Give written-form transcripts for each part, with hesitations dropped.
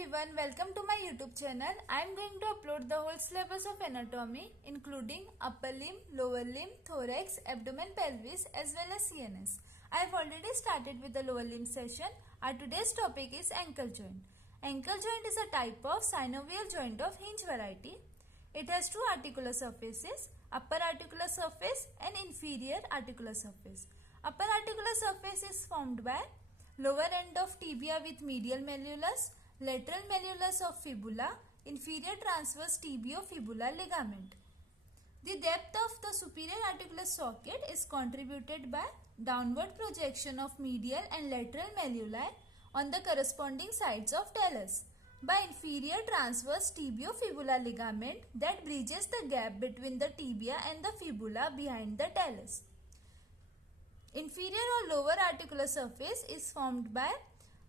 everyone, welcome to my YouTube channel. I am going to upload the whole syllabus of anatomy including upper limb, lower limb, thorax, abdomen, pelvis as well as CNS. I have already started with the lower limb session. Our today's topic is ankle joint. Ankle joint is a type of synovial joint of hinge variety. It has two articular surfaces, upper articular surface and inferior articular surface. Upper articular surface is formed by lower end of tibia with medial malleolus, lateral malleolus of fibula, inferior transverse tibio-fibular ligament. The depth of the superior articular socket is contributed by downward projection of medial and lateral malleoli on the corresponding sides of talus, by inferior transverse tibio-fibular ligament that bridges the gap between the tibia and the fibula behind the talus. Inferior or lower articular surface is formed by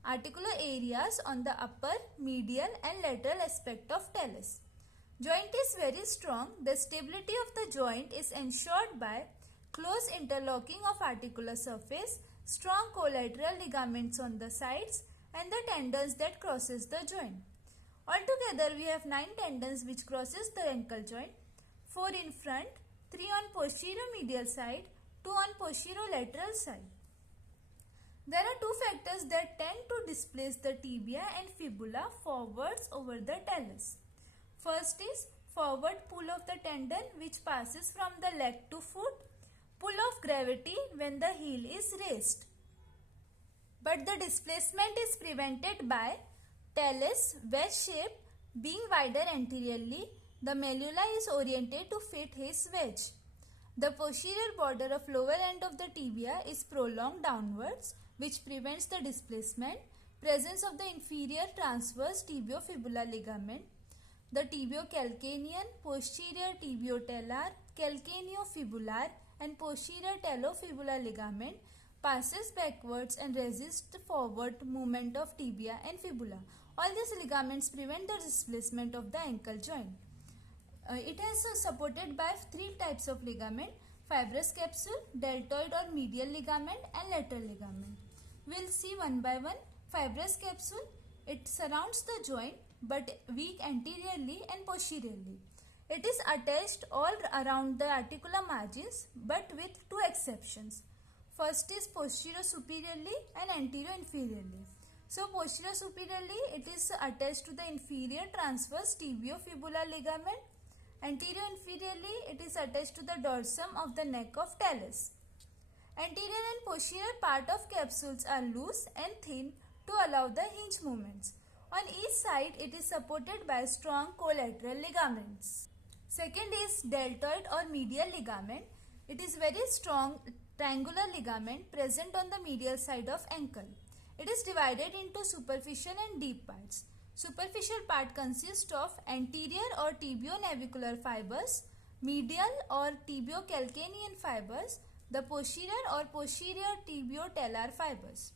articular areas on the upper, medial and lateral aspect of talus. Joint is very strong. The stability of the joint is ensured by close interlocking of articular surface, strong collateral ligaments on the sides and the tendons that crosses the joint. Altogether we have 9 tendons which crosses the ankle joint, 4 in front, 3 on posterior medial side, 2 on posterolateral side. There are two factors that tend to displace the tibia and fibula forwards over the talus. First is forward pull of the tendon which passes from the leg to foot, pull of gravity when the heel is raised. But the displacement is prevented by talus wedge shape being wider anteriorly. The malleoli is oriented to fit his wedge. The posterior border of lower end of the tibia is prolonged downwards, which prevents the displacement. Presence of the inferior transverse tibio-fibular ligament. The tibiocalcanean, posterior tibiotalar, calcaneofibular and posterior talofibular ligament passes backwards and resists forward movement of tibia and fibula. All these ligaments prevent the displacement of the ankle joint. It is supported by 3 types of ligament: fibrous capsule, deltoid or medial ligament and lateral ligament. We will see one by one. Fibrous capsule, it surrounds the joint but weak anteriorly and posteriorly. It is attached all around the articular margins but with 2 exceptions. First is posterior superiorly and anterior inferiorly. So posterior superiorly it is attached to the inferior transverse tibio-fibular ligament. Anterior inferiorly it is attached to the dorsum of the neck of talus. Anterior and posterior part of capsules are loose and thin to allow the hinge movements. On each side it is supported by strong collateral ligaments. Second is deltoid or medial ligament. It is very strong triangular ligament present on the medial side of ankle. It is divided into superficial and deep parts. Superficial part consists of anterior or tibio-navicular fibers, medial or tibiocalcanean fibers, the posterior or posterior tibiotalar fibers.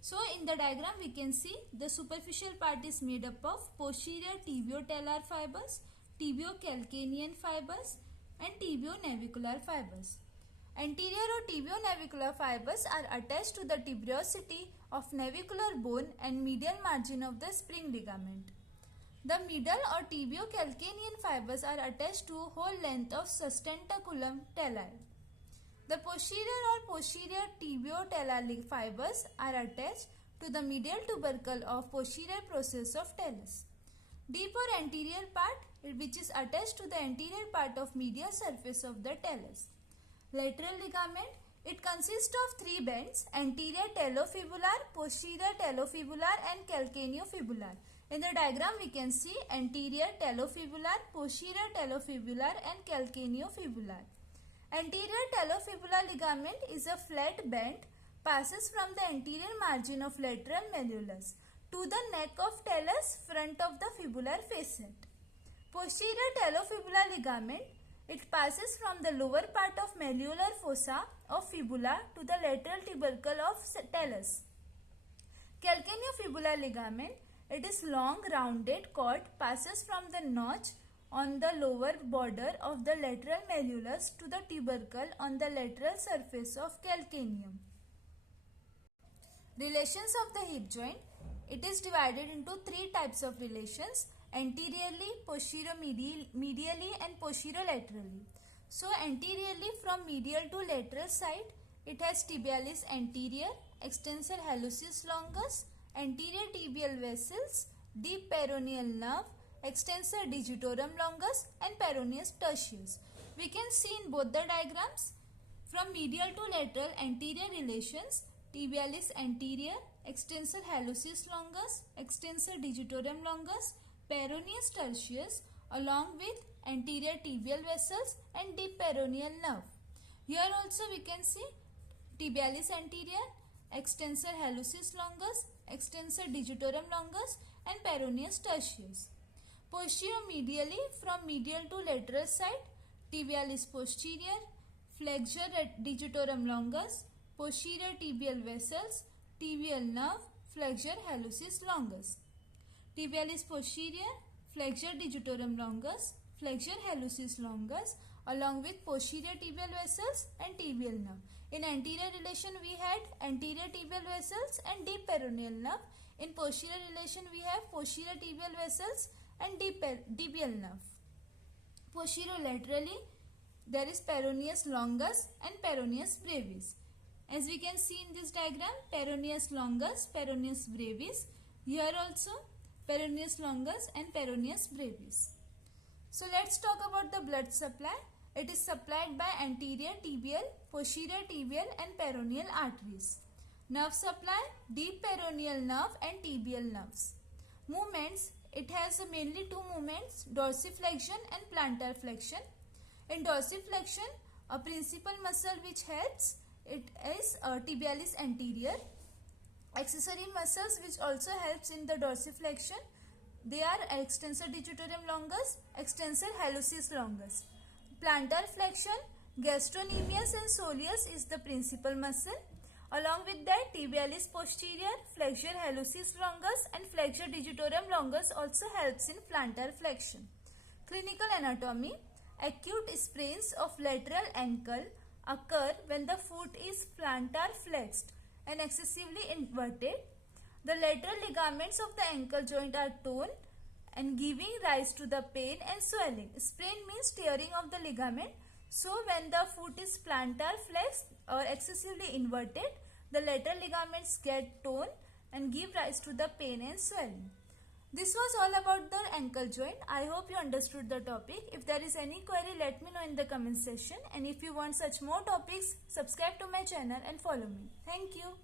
So in the diagram we can see the superficial part is made up of posterior tibiotalar fibers, tibiocalcanean fibers and tibio-navicular fibers. Anterior or tibio-navicular fibers are attached to the tuberosity of navicular bone and medial margin of the spring ligament. The medial or tibiocalcanean fibers are attached to whole length of sustentaculum talli. The posterior or posterior tibiotalar fibers are attached to the medial tubercle of posterior process of talus. Deep or anterior part which is attached to the anterior part of medial surface of the talus. Lateral ligament, it consists of 3 bends: anterior talofibular, posterior talofibular and calcaneofibular. In the diagram we can see anterior talofibular, posterior talofibular and calcaneofibular. Anterior talofibular ligament is a flat bend, passes from the anterior margin of lateral malleolus to the neck of talus front of the fibular facet. Posterior talofibular ligament, it passes from the lower part of malleolar fossa of fibula to the lateral tubercle of talus. Calcaneofibular ligament, it is long rounded cord, passes from the notch on the lower border of the lateral malleolus to the tubercle on the lateral surface of calcaneum. Relations of the hip joint. it is divided into three types of relations: anteriorly, medially and posterolaterally. So anteriorly, from medial to lateral side, it has tibialis anterior, extensor hallucis longus, anterior tibial vessels, deep peroneal nerve, extensor digitorum longus and peroneus tertius. We can see in both the diagrams, from medial to lateral anterior relations, tibialis anterior, extensor hallucis longus, extensor digitorum longus, peroneus tertius, along with anterior tibial vessels and deep peroneal nerve. Here also we can see tibialis anterior, extensor hallucis longus, extensor digitorum longus and peroneus tertius. Posterior-medially, from medial to lateral side, tibialis posterior, flexure digitorum longus, posterior tibial vessels, tibial nerve, flexure hallucis longus. Tibialis posterior, flexure digitorum longus, flexure hallucis longus, along with posterior tibial vessels and tibial nerve. In anterior relation we had anterior tibial vessels and deep peroneal nerve. In posterior relation we have posterior tibial vessels and deep tibial nerve. Posterolaterally there is peroneus longus and peroneus brevis. As we can see in this diagram, peroneus longus, peroneus brevis. Here also peroneus longus and peroneus brevis. So let's talk about the blood supply. It is supplied by anterior tibial, posterior tibial and peroneal arteries. Nerve supply, deep peroneal nerve and tibial nerves. Movements, it has mainly two movements, dorsiflexion and plantar flexion. In dorsiflexion, a principal muscle which helps, it is tibialis anterior. Accessory muscles which also helps in the dorsiflexion, they are extensor digitorum longus, extensor hallucis longus. Plantar flexion, gastrocnemius and soleus is the principal muscle. Along with that, tibialis posterior, flexure hallucis longus and flexure digitorum longus also helps in plantar flexion. Clinical anatomy, acute sprains of lateral ankle occur when the foot is plantar flexed and excessively inverted. The lateral ligaments of the ankle joint are torn and giving rise to the pain and swelling. Sprain means tearing of the ligament. So when the foot is plantar flexed or excessively inverted, the lateral ligaments get torn and give rise to the pain and swelling. This was all about the ankle joint. I hope you understood the topic. If there is any query, let me know in the comment section. And if you want such more topics, subscribe to my channel and follow me. Thank you.